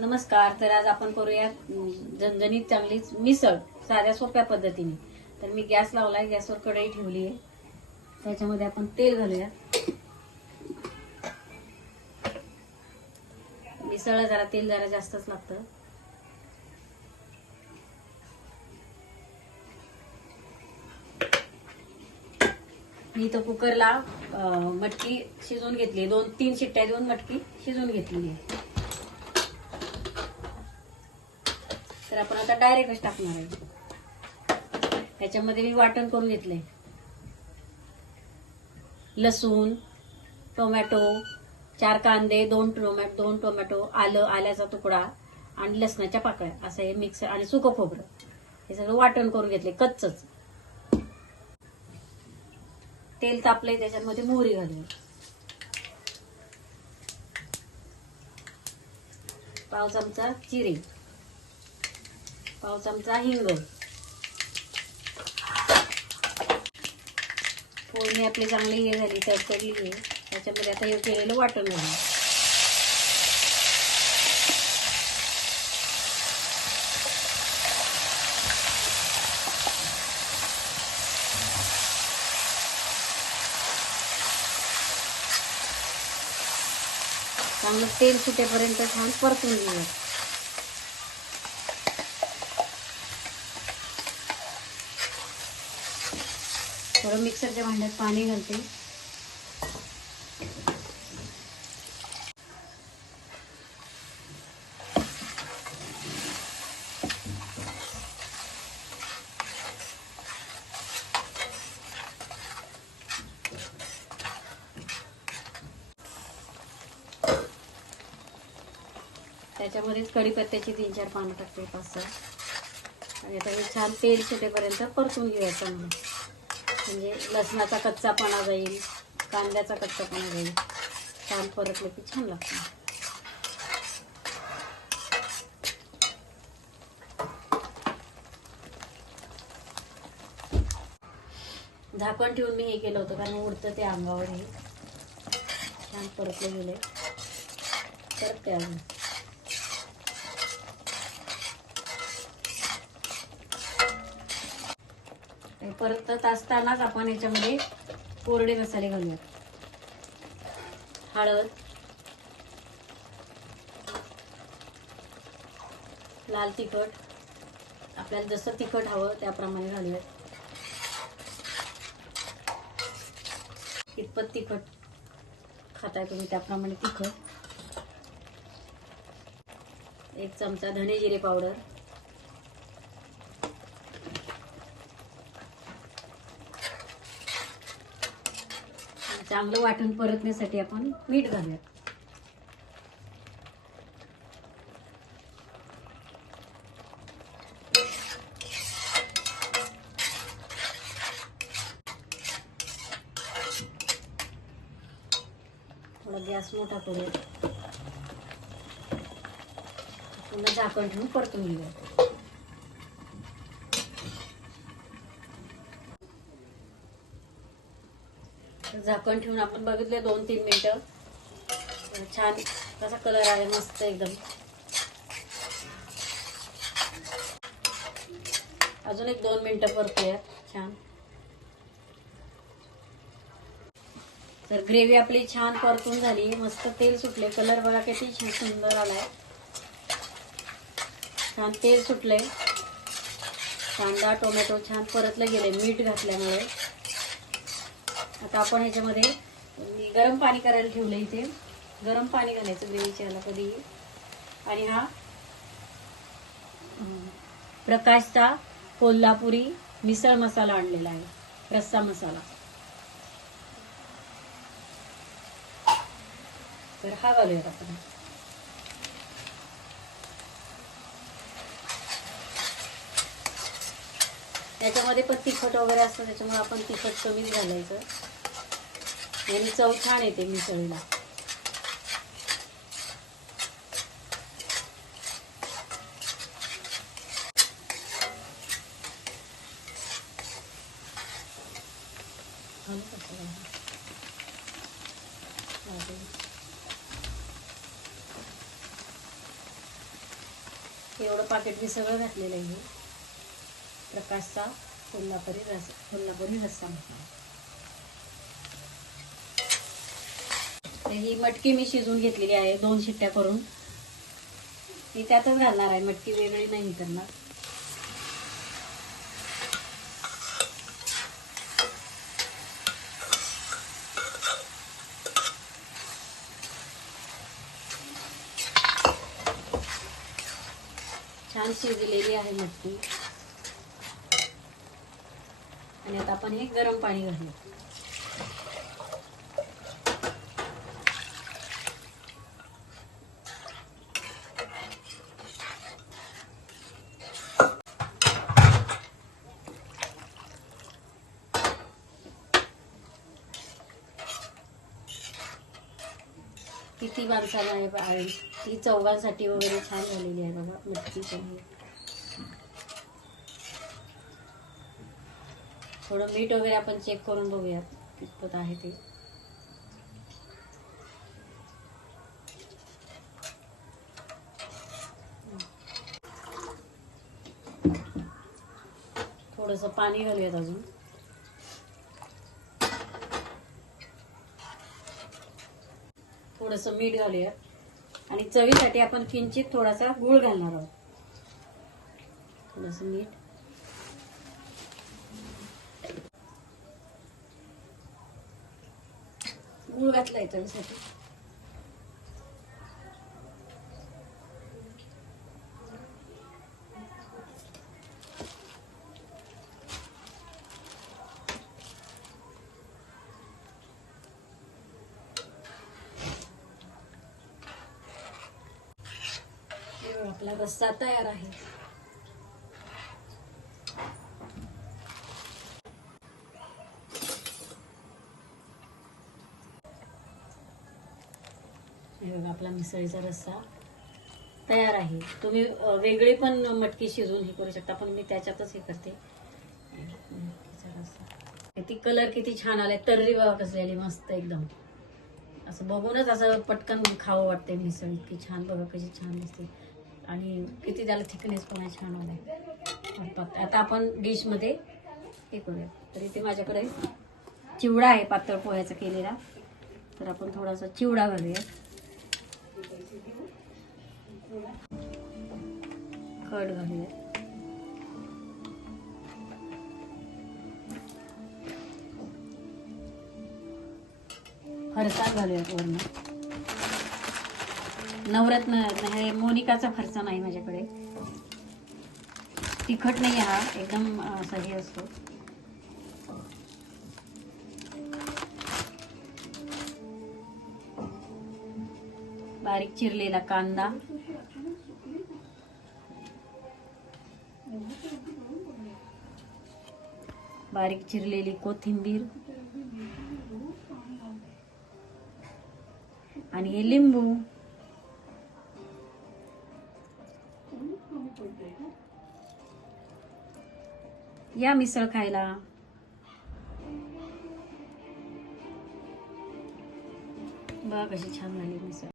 नमस्कार. तर आज आपण करूया झणझणीत चांगली मिसळ साध्या सोप्या पद्धतीने. तर मी गॅस लावलाय, गॅसवर कढई ठेवली आहे. त्याच्यामध्ये आपण तेल घालूया. मिसळ जरा तेल जरा जास्तच लागतं. मी इथं कुकरला मटकी शिजवून घेतली, 2-3 शिट्ट्या देऊन मटकी शिजवून घेतली आहे. तर आपण आता डायरेक्टच टाकणार आहे. त्याच्यामध्ये मी वाटण करून घेतलंय. लसूण, टोमॅटो, 4 कांदे, 2 टोमॅटो, आल्याचा तुकडा आणि लसणाच्या पाकळ्या असं हे मिक्स आणि सुकं खोबरं हे सगळं वाटण करून घेतले कच्चच. तेल तापलंय, त्याच्यामध्ये मोहरी घालूया. पाव चमचा जिरे, पाव चमचा हिंग. फोडणी आपली चांगली हे झाली, तडतडली आहे. त्याच्यामध्ये आता हे केलेलं वाटण घालू. चांगलं तेल सुटेपर्यंत छान परतून घेऊया. थोडं मिक्सरच्या भांड्यात पाणी घालते. त्याच्यामध्ये कढीपत्त्याची 3-4 पानं टाकते, 5-6. आणि आता हे छान तेल सुटेपर्यंत परतून घेऊया चांगलं. म्हणजे लसणाचा कच्चापणा जाईल, कांद्याचा कच्चापणा जाईल. छान परतलं की छान लागतं. झाकण ठेवून मी हे केलं होतं, कारण उडतं ते अंगावर. हे छान परतलं गेलंय. परत अजून परतत असतानाच आपण याच्यामध्ये कोरडे मसाले घालूया. हळद, लाल तिखट, आपल्याला जसं तिखट हवं त्याप्रमाणे घालूया. कितपत तिखट खाताय तुम्ही त्याप्रमाणे तिखट. 1 चमचा धने जिरे पावडर, चांगलं वाटण परतण्यासाठी आपण मीठ घालूया. थोडा गॅस मोठा करूया. पुन्हा झाकण ठेवून परतून घेऊया. झाकण ठेवून आपण बघितले 2-3 मिनिटं. छान कसा कलर आहे, मस्त एकदम. अजून 1-2 मिनिटं परतूया छान. तर ग्रेव्ही आपली छान परतून झाली, मस्त तेल सुटले. कलर बघा किती छान सुंदर आलाय. छान तेल सुटले. कांदा टोमॅटो छान परतलं गेले मीठ घातल्यामुळे. आता आपण ह्याच्यामध्ये मी गरम पाणी करायला ठेवलं. इथे गरम पाणी घालायचं ग्रेव्हीच्या याला कधीही. आणि हा प्रकाशचा कोल्हापुरी मिसळ मसाला आणलेला आहे, रस्सा मसाला. तर हा घालूयात आपण. त्याच्यामध्ये पण तिखट वगैरे असतं, त्याच्यामुळे आपण तिखट कमीच घालायचं. याने चव छान येते मिसळीला. एवढं पाकिट मी सगळं घातलेलं आहे. प्रकाशचा कोल्हापुरी रस्सा मसाला. ही मटकी मी शिजवून घेतलेली आहे 2 शिट्ट्या करून. मी त्यातच घालणार आहे, मटकी वेगळी नाही करणार. छान शिजलेली आहे मटकी. आणि आता आपण हे गरम पाणी घालू. किती माणसाला आहे, ती चौघांसाठी वगैरे छान झालेली आहे बघा मटकी. थोडं मीठ वगैरे आपण चेक करून बघूया कितपत आहे ते. थोडंसं पाणी घालूयात अजून. थोडंसं मीठ घालूया आणि चवीसाठी आपण किंचित थोडासा गूळ घालणार आहोत. थोडंसं मीठ, गूळ घातलाय चवीसाठी. आपला रस्सा तयार आहे. हे बघा आपला मिसळीचा रस्सा तयार आहे. तुम्ही वेगळे पण मटकी शिजवून हे करू शकता, पण मी त्याच्यातच हे करते. किती कलर किती छान आलाय, तर्री बघा कसली आली मस्त एकदम. असं बघूनच असं पटकन खावं वाटते मिसळ. इतकी छान बघा कशी छान दिसते आणि किती त्याला थिकनेस पण आहे, छान आलाय. आता आपण डिश मध्ये हे करूया. तर इथे माझ्याकडे चिवडा आहे पातळ पोह्याचा केलेला, तर आपण थोडासा चिवडा घालूया. कढ घालूया. फरसाण घालूयात वरण. नवरत्न हे मोनिकाचा फरसाण आहे माझ्याकडे. तिखट नाही हा, एकदम असा हे असतो. बारीक चिरलेला कांदा, बारीक चिरलेली कोथिंबीर आणि हे लिंबू. या मिसळ खायला. बघा कशी छान झाली मिसळ.